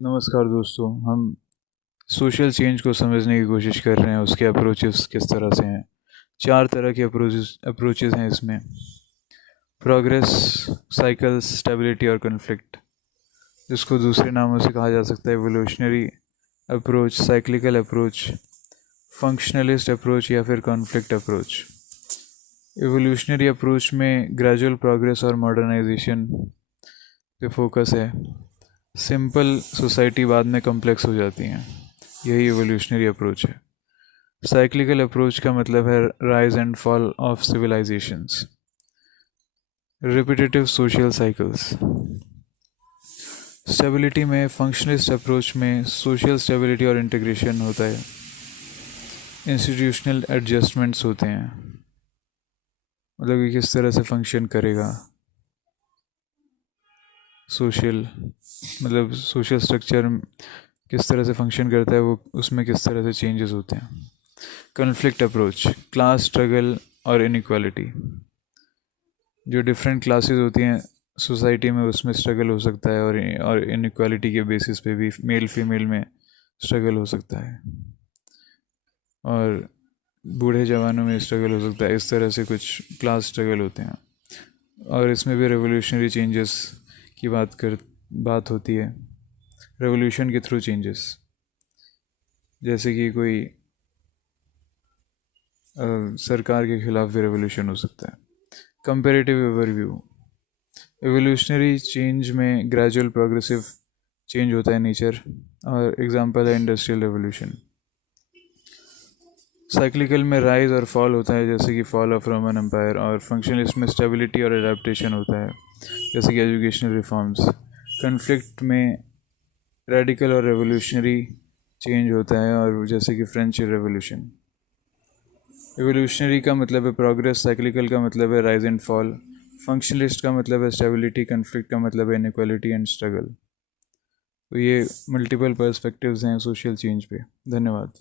नमस्कार दोस्तों। हम सोशल चेंज को समझने की कोशिश कर रहे हैं, उसके अप्रोचेस किस तरह से हैं। 4 तरह के अप्रोचेस हैं इसमें: प्रोग्रेस, साइकिल्स, स्टेबिलिटी और कन्फ्लिक्ट, जिसको दूसरे नामों से कहा जा सकता है evolutionary approach, cyclical approach, functionalist approach या फिर कॉन्फ्लिक्ट अप्रोच। एवोल्यूशनरी अप्रोच में ग्रेजुअल प्रोग्रेस और मॉडर्नाइजेशन पे फोकस है। सिंपल सोसाइटी बाद में कॉम्प्लेक्स हो जाती हैं, यही एवोल्यूशनरी अप्रोच है। साइक्लिकल अप्रोच का मतलब है rise and fall of civilisations, repetitive social cycles. Stability में फंक्शनिस्ट अप्रोच में सोशल स्टेबिलिटी और इंटीग्रेशन होता है, इंस्टीट्यूशनल एडजस्टमेंट्स होते हैं, मतलब कि किस तरह से फंक्शन करेगा सोशल, मतलब सोशल स्ट्रक्चर किस तरह से फंक्शन करता है, वो उसमें किस तरह से चेंजेस होते हैं। कॉन्फ्लिक्ट अप्रोच, क्लास स्ट्रगल और इनइक्वालिटी, जो डिफरेंट क्लासेस होती हैं सोसाइटी में उसमें स्ट्रगल हो सकता है, और इनइक्वालिटी के बेसिस पे भी मेल फीमेल में स्ट्रगल हो सकता है, और बूढ़े जवानों में स्ट्रगल हो सकता है। इस तरह से कुछ क्लास स्ट्रगल होते हैं, और इसमें भी रेवोल्यूशनरी चेंजेस की बात होती है, रेवोल्यूशन के थ्रू चेंजेस, जैसे कि कोई सरकार के खिलाफ भी रेवोल्यूशन हो सकता है। कंपेरेटिव ओवरव्यू, एवोल्यूशनरी चेंज में ग्रेजुअल प्रोग्रेसिव चेंज होता है नेचर, और एग्जांपल है इंडस्ट्रियल रेवोल्यूशन। साइक्लिकल में राइज और फॉल होता है, जैसे कि फॉल ऑफ रोमन एम्पायर, और फंक्शनलिस्ट में स्टेबिलिटी और एडेप्टेशन होता है, जैसे कि एजुकेशनल रिफॉर्म्स। कन्फ्लिक्ट में रेडिकल और रेवोल्यूशनरी चेंज होता है, और जैसे कि फ्रेंच रेवोल्यूशन। एवोल्यूशनरी का मतलब है प्रोग्रेस, साइक्लिकल का मतलब है राइज एंड फॉल, फंक्शनलिस्ट का मतलब है स्टेबिलिटी, कन्फ्लिक्ट का मतलब है इनइक्वालिटी एंड स्ट्रगल। तो ये मल्टीपल पर्सपेक्टिव्स हैं सोशल चेंज पे। धन्यवाद।